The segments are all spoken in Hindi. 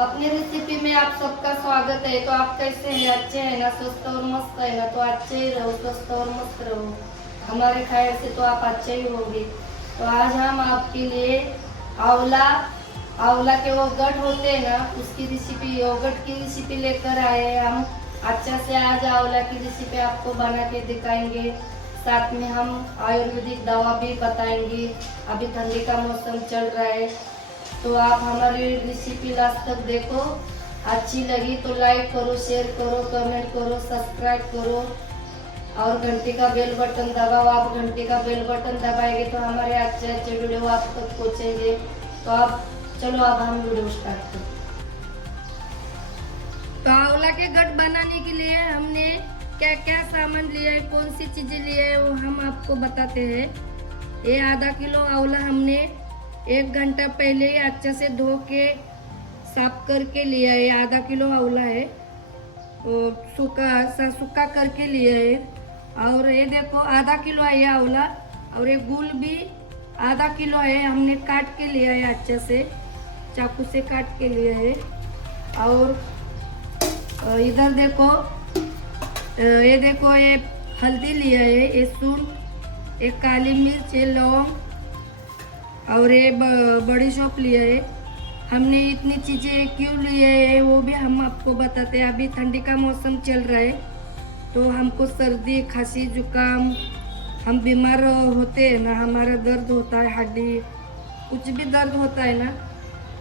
अपनी रेसिपी में आप सबका स्वागत है। तो आप कैसे हैं? अच्छे हैं ना? स्वस्थ और मस्त है ना? तो अच्छे ही रहो, स्वस्थ और मस्त रहो। हमारे खाए से तो आप अच्छे ही होंगे। तो आज हम आपके लिए आंवला आंवला के वो गट होते हैं ना, उसकी रेसिपी, योगर्ट की रेसिपी लेकर आए हैं हम। अच्छा से आज आंवला की रेसिपी आपको बना के दिखाएंगे। साथ में हम आयुर्वेदिक दवा भी बताएंगे। अभी ठंडी का मौसम चल रहा है, तो आप हमारी रेसिपी लास्ट तक देखो। अच्छी लगी तो लाइक करो, शेयर करो, कमेंट करो, सब्सक्राइब करो और घंटे का बेल बटन दबाओ। आप घंटे का बेल बटन दबाएंगे तो हमारे अच्छे अच्छे वीडियो आप तक पहुँचेंगे। तो आप चलो, अब हम वीडियो स्टार्ट करें। तो आंवला के गट बनाने के लिए हमने क्या क्या सामान लिया है, कौन सी चीजें लिया है, वो हम आपको बताते हैं। ये आधा किलो आंवला हमने 1 घंटा पहले ही अच्छे से धो के साफ करके लिया है। आधा किलो आंवला है, सूखा करके लिया है। और ये देखो आधा किलो है ये आंवला। और ये गुल भी आधा किलो है, हमने काट के लिया है, अच्छे से चाकू से काट के लिया है। और इधर देखो, ये देखो, ये हल्दी लिया है, ये सूंठ, एक काली मिर्च, ये लौंग और ये बड़ी सौंफ लिया है। हमने इतनी चीज़ें क्यों लिए है वो भी हम आपको बताते हैं। अभी ठंडी का मौसम चल रहा है, तो हमको सर्दी, खांसी, जुकाम, हम बीमार होते हैं ना, हमारा दर्द होता है, हड्डी कुछ भी दर्द होता है ना,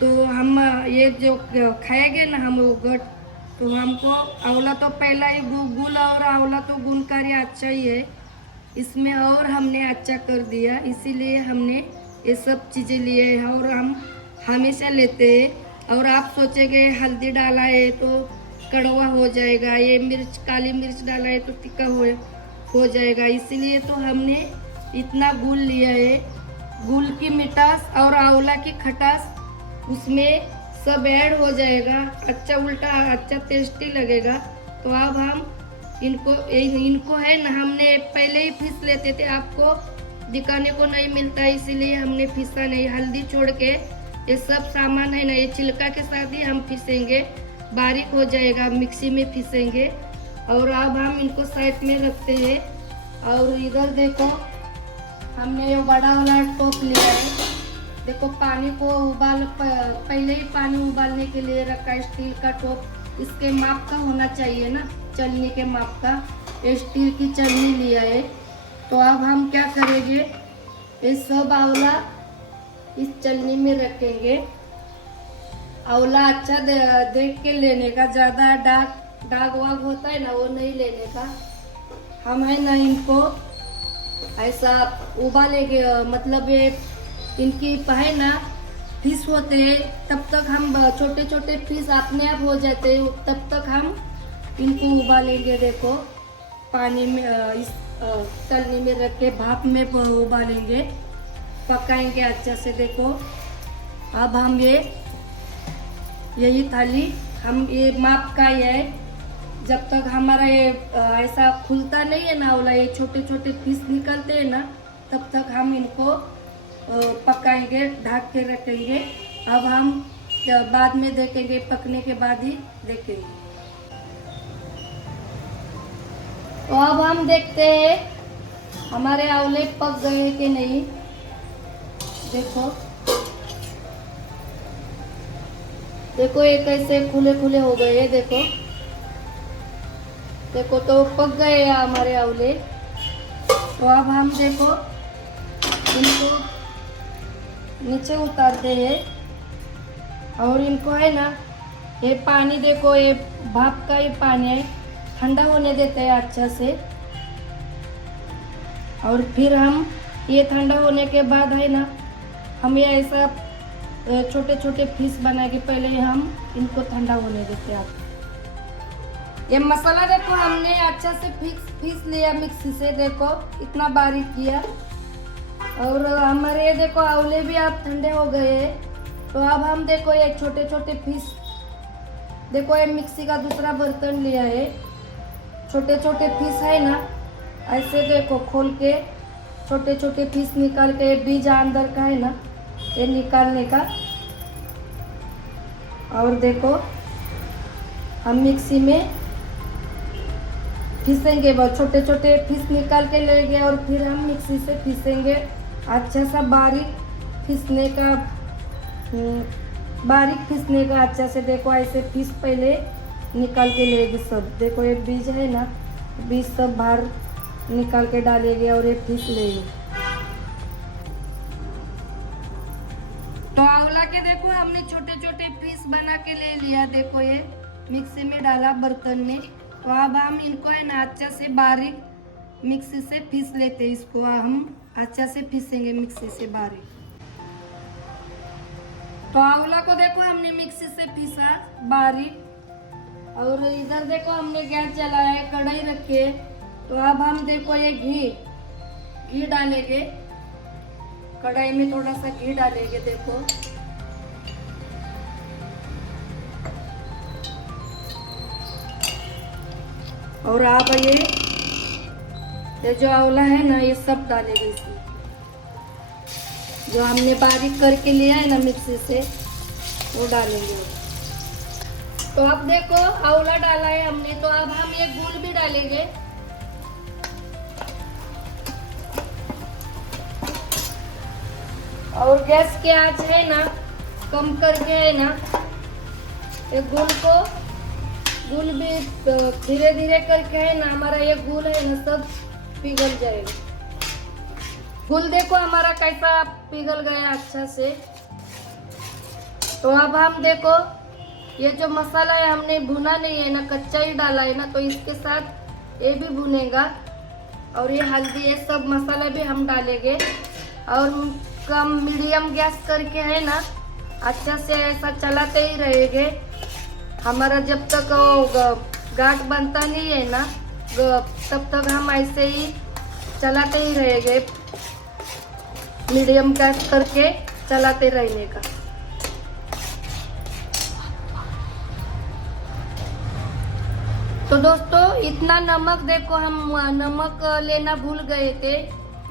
तो हम ये जो खाएंगे ना हम वो गट, तो हमको आंवला तो पहला ही गुल और आंवला तो गुणकारी अच्छा ही है, इसमें और हमने अच्छा कर दिया, इसीलिए हमने ये सब चीज़ें लिए हैं। और हम हमेशा लेते हैं। और आप सोचेंगे हल्दी डाला है तो कड़वा हो जाएगा, ये मिर्च, काली मिर्च डाला है तो तीखा हो जाएगा, इसीलिए तो हमने इतना गुल लिया है। गुल की मिठास और आंवला की खटास उसमें सब ऐड हो जाएगा, अच्छा उल्टा अच्छा टेस्टी लगेगा। तो अब हम इनको है ना, हमने पहले ही पीस लेते थे, आपको दिखाने को नहीं मिलता इसीलिए हमने पीसा नहीं। हल्दी छोड़ के ये सब सामान है ना, ये छिलका के साथ ही हम पीसेंगे, बारीक हो जाएगा, मिक्सी में पीसेंगे। और अब हम इनको साइड में रखते हैं। और इधर देखो, हमने ये बड़ा वाला टोप लिया है। देखो पानी को पहले ही पानी उबालने के लिए रखा है, स्टील का टोप, इसके माप का होना चाहिए ना, चलनी के माप का। ये स्टील की चलनी लिया है। तो अब हम क्या करेंगे, ये सब आंवला इस चलनी में रखेंगे। आंवला अच्छा देख के लेने का, ज़्यादा दाग वाग होता है ना वो नहीं लेने का। हम है ना इनको ऐसा उबालेंगे, मतलब ये इनकी है ना पीस होते हैं, तब तक हम छोटे छोटे पीस अपने आप हो जाते हैं, तब तक हम इनको उबालेंगे। देखो पानी में इस तलनी में रख के भाप में उबालेंगे, पकाएंगे अच्छा से। देखो अब हम यही थाली, हम ये माप का ही है, जब तक हमारा ये ऐसा खुलता नहीं है ना आंवला, ये छोटे छोटे पीस निकलते हैं ना, तब तक हम इनको पकाएंगे, ढक के रखेंगे। अब हम बाद में देखेंगे, पकने के बाद ही देखेंगे। तो अब हम देखते हैं हमारे आंवले पक गए कि नहीं। देखो देखो, ये कैसे खुले खुले हो गए हैं, देखो देखो, तो पक गए हैं हमारे आंवले। तो अब हम देखो इनको नीचे उतारते हैं। और इनको है ना, ये पानी देखो, ये भाप का ही पानी है, ठंडा होने देते हैं अच्छा से। और फिर हम ये ठंडा होने के बाद है ना, हम ये ऐसा छोटे छोटे पीस बना के पहले हम इनको ठंडा होने देते हैं। ये मसाला देखो, हमने अच्छा से पीस लिया मिक्सी से, देखो इतना बारीक किया। और हमारे ये देखो आंवले भी अब ठंडे हो गए हैं। तो अब हम देखो ये छोटे छोटे पीस, देखो ये मिक्सी का दूसरा बर्तन लिया है, छोटे छोटे पीस है ना, ऐसे देखो खोल के छोटे छोटे पीस निकाल के, बीज अंदर का है ना ये निकालने का। और देखो हम मिक्सी में पीसेंगे, बहुत छोटे छोटे पीस निकाल के लेंगे और फिर हम मिक्सी से पीसेंगे। अच्छा सा बारीक पीसने का अच्छा से। देखो ऐसे पीस पहले निकाल के लेंगे सब। देखो ये बीज है ना, बीज सब बाहर निकाल के डालेंगे और ये पीस लेंगे। तो आंवला के देखो हमने छोटे छोटे पीस बना के ले लिया। देखो ये मिक्सी में डाला बर्तन में। तो अब हम इनको है ना अच्छा से बारीक मिक्सी से पीस लेते हैं। इसको हम अच्छा से पीसेंगे मिक्सी से बारीक। तो आंवला को देखो हमने मिक्सी से पीसा बारीक। और इधर देखो हमने गैस जलाया है, कढ़ाई रखी है। तो अब हम देखो ये घी डालेंगे। कढ़ाई में थोड़ा सा घी डालेंगे। देखो और आप ये जो आंवला है ना ये सब डालेंगे इसमें, जो हमने बारीक करके लिया है ना मिक्सी से, वो डालेंगे। तो अब देखो आंवला डाला है हमने। तो अब हम ये गुड़ भी डालेंगे। और गैस की आंच है ना कम करके है ना, ये गुड़ भी धीरे धीरे करके है ना, हमारा ये गुड़ है ना सब पिघल जाएगा। गुड़ देखो हमारा कैसा पिघल गया अच्छा से। तो अब हम देखो ये जो मसाला है हमने भुना नहीं है ना, कच्चा ही डाला है ना, तो इसके साथ ये भी भुनेगा। और ये हल्दी ये सब मसाला भी हम डालेंगे। और कम मीडियम गैस करके है ना अच्छा से ऐसा चलाते ही रहेंगे। हमारा जब तक गांठ बनता नहीं है ना तब तक हम ऐसे ही चलाते ही रहेंगे, मीडियम गैस करके चलाते रहने का। तो दोस्तों इतना नमक देखो, हम नमक लेना भूल गए थे,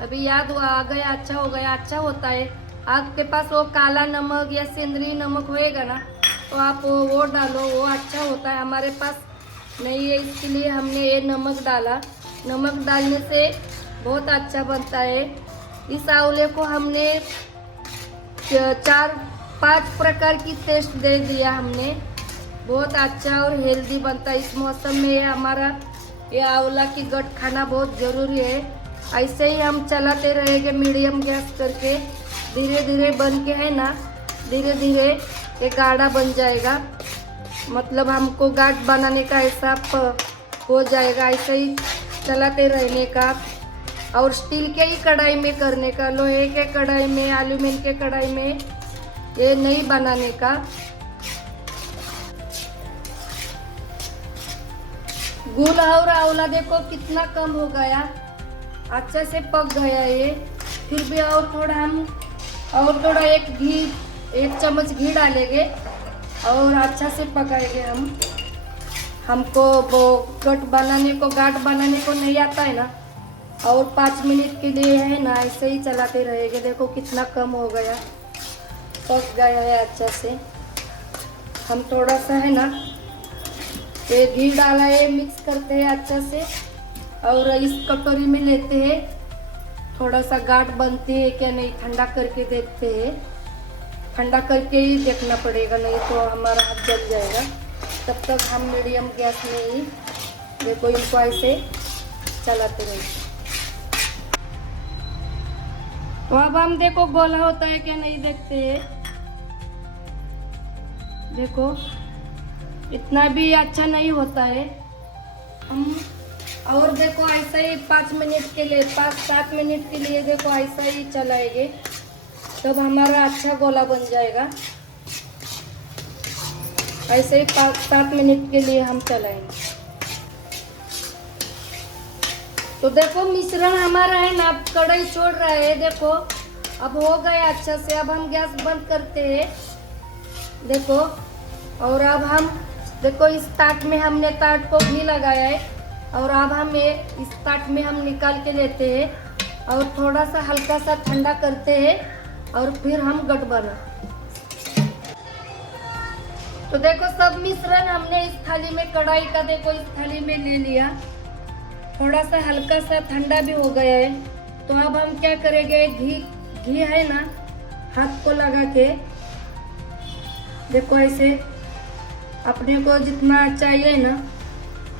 अभी याद हुआ आ गया, अच्छा हो गया। अच्छा होता है आपके पास वो काला नमक या सेंद्रीय नमक होएगा ना तो आप वो डालो, वो अच्छा होता है। हमारे पास नहीं है इसके लिए हमने ये नमक डाला। नमक डालने से बहुत अच्छा बनता है। इस आंवले को हमने 4-5 प्रकार की टेस्ट दे दिया हमने। बहुत अच्छा और हेल्दी बनता है इस मौसम में। हमारा ये आंवला की गट खाना बहुत ज़रूरी है। ऐसे ही हम चलाते रहेंगे मीडियम गैस करके, धीरे धीरे बन के है ना, धीरे धीरे ये गाढ़ा बन जाएगा। मतलब हमको गाढ़ बनाने का ऐसा हो जाएगा। ऐसे ही चलाते रहने का। और स्टील के ही कढ़ाई में करने का, लोहे के कढ़ाई में, एल्यूमीनियम के कढ़ाई में ये नहीं बनाने का। गुड़ और आंवला देखो कितना कम हो गया, अच्छा से पक गया ये। फिर भी और थोड़ा एक चम्मच घी डालेंगे और अच्छा से पकाएंगे हम। हमको वो गाठ बनाने को नहीं आता है ना, और 5 मिनट के लिए है ना ऐसे ही चलाते रहेंगे। देखो कितना कम हो गया, पक गया है अच्छा से। हम थोड़ा सा है ना ये घी डाला है, मिक्स करते हैं अच्छा से और इस कटोरी में लेते हैं। थोड़ा सा गाढ़ बनती है क्या नहीं, ठंडा करके देखते हैं। ठंडा करके ही देखना पड़ेगा, नहीं तो हमारा हाथ जल जाएगा। तब तक हम मीडियम गैस में ही देखो इनको ऐसे चलाते रहेंगे। तो अब हम देखो गोला होता है क्या नहीं देखते हैं। देखो इतना भी अच्छा नहीं होता है। हम और देखो ऐसा ही 5 मिनट के लिए, 5-7 मिनट के लिए देखो ऐसा ही चलाएंगे, तब हमारा अच्छा गोला बन जाएगा। ऐसे ही 5-7 मिनट के लिए हम चलाएंगे। तो देखो मिश्रण हमारा है ना अब कढ़ाई छोड़ रहा है। देखो अब हो गया अच्छा से। अब हम गैस बंद करते हैं। देखो और अब हम देखो इस ताट में हमने ताट को घी लगाया है और अब हम ये इस ताट में हम निकाल के लेते हैं और थोड़ा सा हल्का सा ठंडा करते हैं और फिर हम गठ बना। तो देखो सब मिश्रण हमने इस थाली में, कढ़ाई का देखो इस थाली में ले लिया। थोड़ा सा हल्का सा ठंडा भी हो गया है। तो अब हम क्या करेंगे, घी है ना, हाथ को लगा के देखो ऐसे अपने को जितना चाहिए ना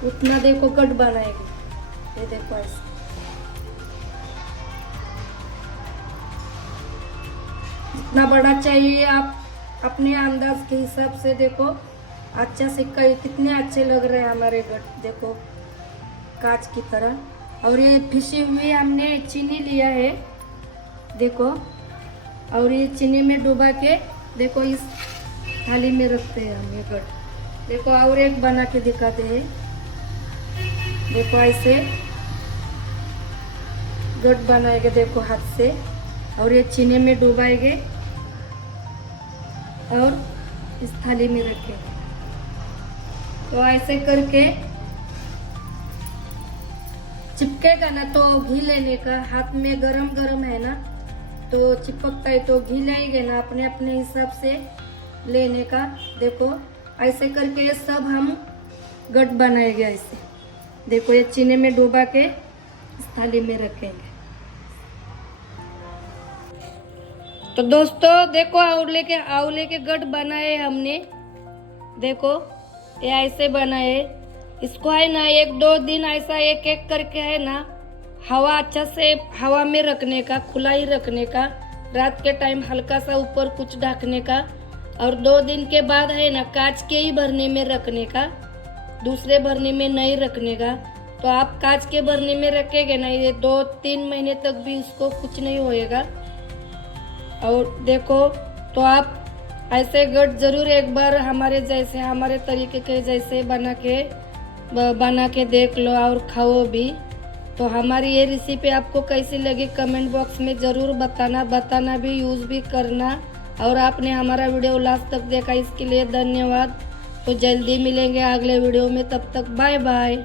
उतना देखो कट बनाएगी। ये देखो ऐसे जितना बड़ा चाहिए आप अपने अंदाज के हिसाब से देखो। अच्छा से कितने अच्छे लग रहे हैं हमारे गट, देखो कांच की तरह। और ये पिसी हुई हमने चीनी लिया है देखो, और ये चीनी में डुबा के देखो इस थाली में रखते हैं हम ये गट। देखो और एक बना के दिखाते हैं। देखो ऐसे गट बनाएंगे देखो हाथ से, और ये चीनी में डुबाएंगे और इस थाली में रखेंगे। तो ऐसे करके चिपकेगा ना, तो घी लेने का, हाथ में गरम गरम है ना तो चिपकता है, तो घी लेंगे ना अपने अपने हिसाब से लेने का। देखो ऐसे करके ये सब हम गट बनाएंगे ऐसे। देखो ये चीनी में डुबा के इस थाली में रखेंगे। तो दोस्तों देखो आंवले के गट बनाए हमने। देखो ये ऐसे बनाए। इसको है ना 1-2 दिन ऐसा एक एक करके है ना हवा अच्छा से हवा में रखने का, खुला ही रखने का। रात के टाइम हल्का सा ऊपर कुछ ढकने का, और 2 दिन के बाद है ना कांच के ही भरने में रखने का, दूसरे भरने में नहीं रखने का। तो आप कांच के भरने में रखेंगे ना, ये 2-3 महीने तक भी उसको कुछ नहीं होएगा। और देखो तो आप ऐसे गट जरूर एक बार हमारे तरीके के जैसे बना के देख लो और खाओ भी। तो हमारी ये रेसिपी आपको कैसी लगी कमेंट बॉक्स में ज़रूर बताना भी, यूज़ भी करना। और आपने हमारा वीडियो लास्ट तक देखा इसके लिए धन्यवाद। तो जल्दी मिलेंगे अगले वीडियो में, तब तक बाय बाय।